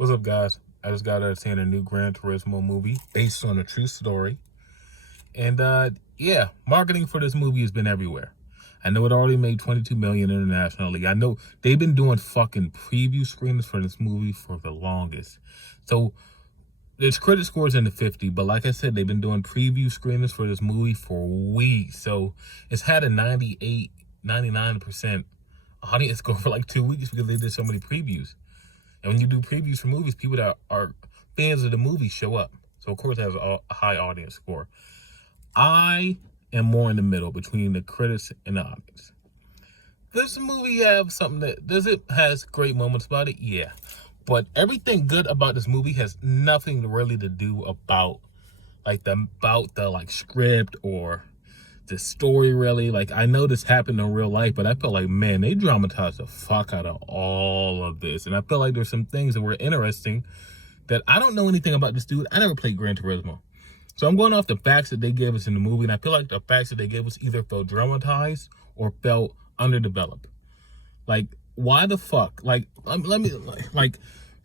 What's up, guys? I just got out of seeing a new Gran Turismo movie based on a true story. And yeah, marketing for this movie has been everywhere. I know it already made $22 million internationally. I know they've been doing fucking preview screenings for this movie for the longest. So its credit scores in the 50, but like I said, they've been doing preview screenings for this movie for weeks. So it's had a 98, 99% audience score for like 2 weeks because they did so many previews. And when you do previews for movies, people that are fans of the movie show up. So, of course, it has a high audience score. I am more in the middle between the critics and the audience. Does the movie have something has great moments about it? Yeah. But everything good about this movie has nothing really to do about the script or the story, really. Like, I know this happened in real life, but I felt like, man, they dramatized the fuck out of all of this. And I feel like there's some things that were interesting that I don't know anything about this dude. I never played Gran Turismo. So I'm going off the facts that they gave us in the movie, and I feel like the facts that they gave us either felt dramatized or felt underdeveloped. Like, why the fuck?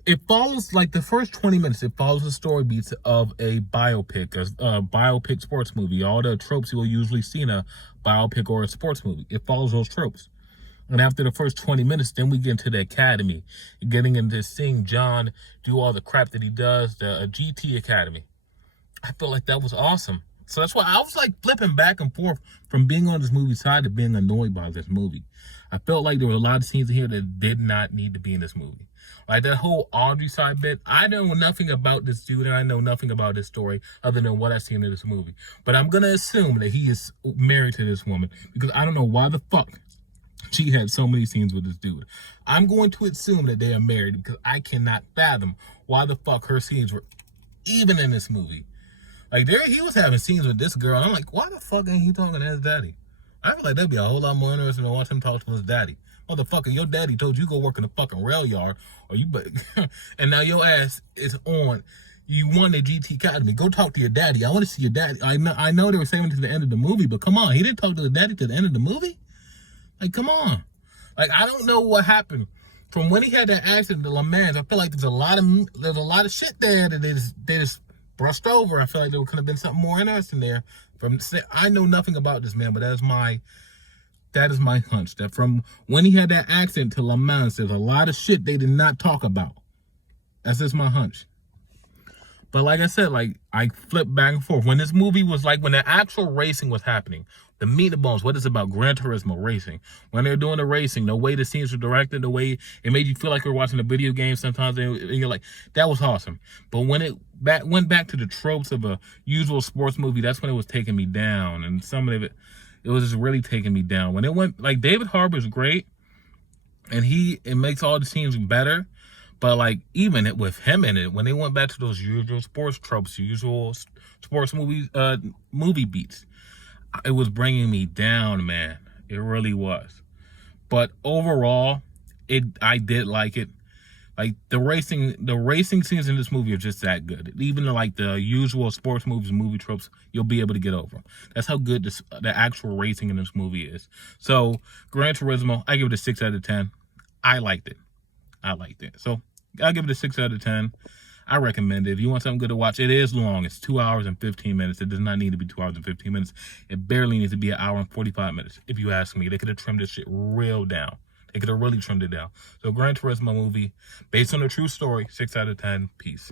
It follows, like, the first 20 minutes, it follows the story beats of a biopic sports movie. All the tropes you will usually see in a biopic or a sports movie. It follows those tropes. And after the first 20 minutes, then we get into the academy. Getting into seeing John do all the crap that he does, the GT Academy. I feel like that was awesome. So that's why I was like flipping back and forth from being on this movie side to being annoyed by this movie. I felt like there were a lot of scenes in here that did not need to be in this movie. Like that whole Audrey side bit, I know nothing about this dude and I know nothing about this story other than what I've seen in this movie. But I'm going to assume that he is married to this woman because I don't know why the fuck she had so many scenes with this dude. I'm going to assume that they are married because I cannot fathom why the fuck her scenes were even in this movie. Like, he was having scenes with this girl. And I'm like, why the fuck ain't he talking to his daddy? I feel like that'd be a whole lot more interesting to watch him talk to his daddy. Motherfucker, your daddy told you go work in the fucking rail yard, or and now your ass is on. You won the GT Academy. Go talk to your daddy. I want to see your daddy. I know they were saving it to the end of the movie, but come on, he didn't talk to his daddy to the end of the movie. Like, come on. Like, I don't know what happened from when he had that accident to Le Mans. I feel like there's a lot of shit there that they just brushed over. I feel like there could have been something more interesting there. I know nothing about this man, but that is my hunch. That from when he had that accident to Le Mans, there's a lot of shit they did not talk about. That's just my hunch. But like I said, like I flipped back and forth. When this movie was like, when the actual racing was happening, the meat and the bones, what is about Gran Turismo racing. When they're doing the racing, the way the scenes were directed, the way it made you feel like you're watching a video game sometimes, and you're like, that was awesome. But when it went back to the tropes of a usual sports movie, that's when it was taking me down. And some of it was just really taking me down. When it went, like, David Harbour's great, and it makes all the scenes better. But like, even with him in it, when they went back to those usual sports tropes, usual sports movies, movie beats, it was bringing me down, man. It really was. But overall, I did like it. Like the racing scenes in this movie are just that good. Even like the usual sports movies, movie tropes, you'll be able to get over them. That's how good the actual racing in this movie is. So, Gran Turismo, I give it a 6 out of 10. I liked it. So I'll give it a 6 out of 10. I recommend it. If you want something good to watch, it is long. It's 2 hours and 15 minutes. It does not need to be 2 hours and 15 minutes. It barely needs to be 1 hour and 45 minutes. If you ask me, they could have trimmed this shit real down. They could have really trimmed it down. So Gran Turismo movie, based on a true story, 6 out of 10. Peace.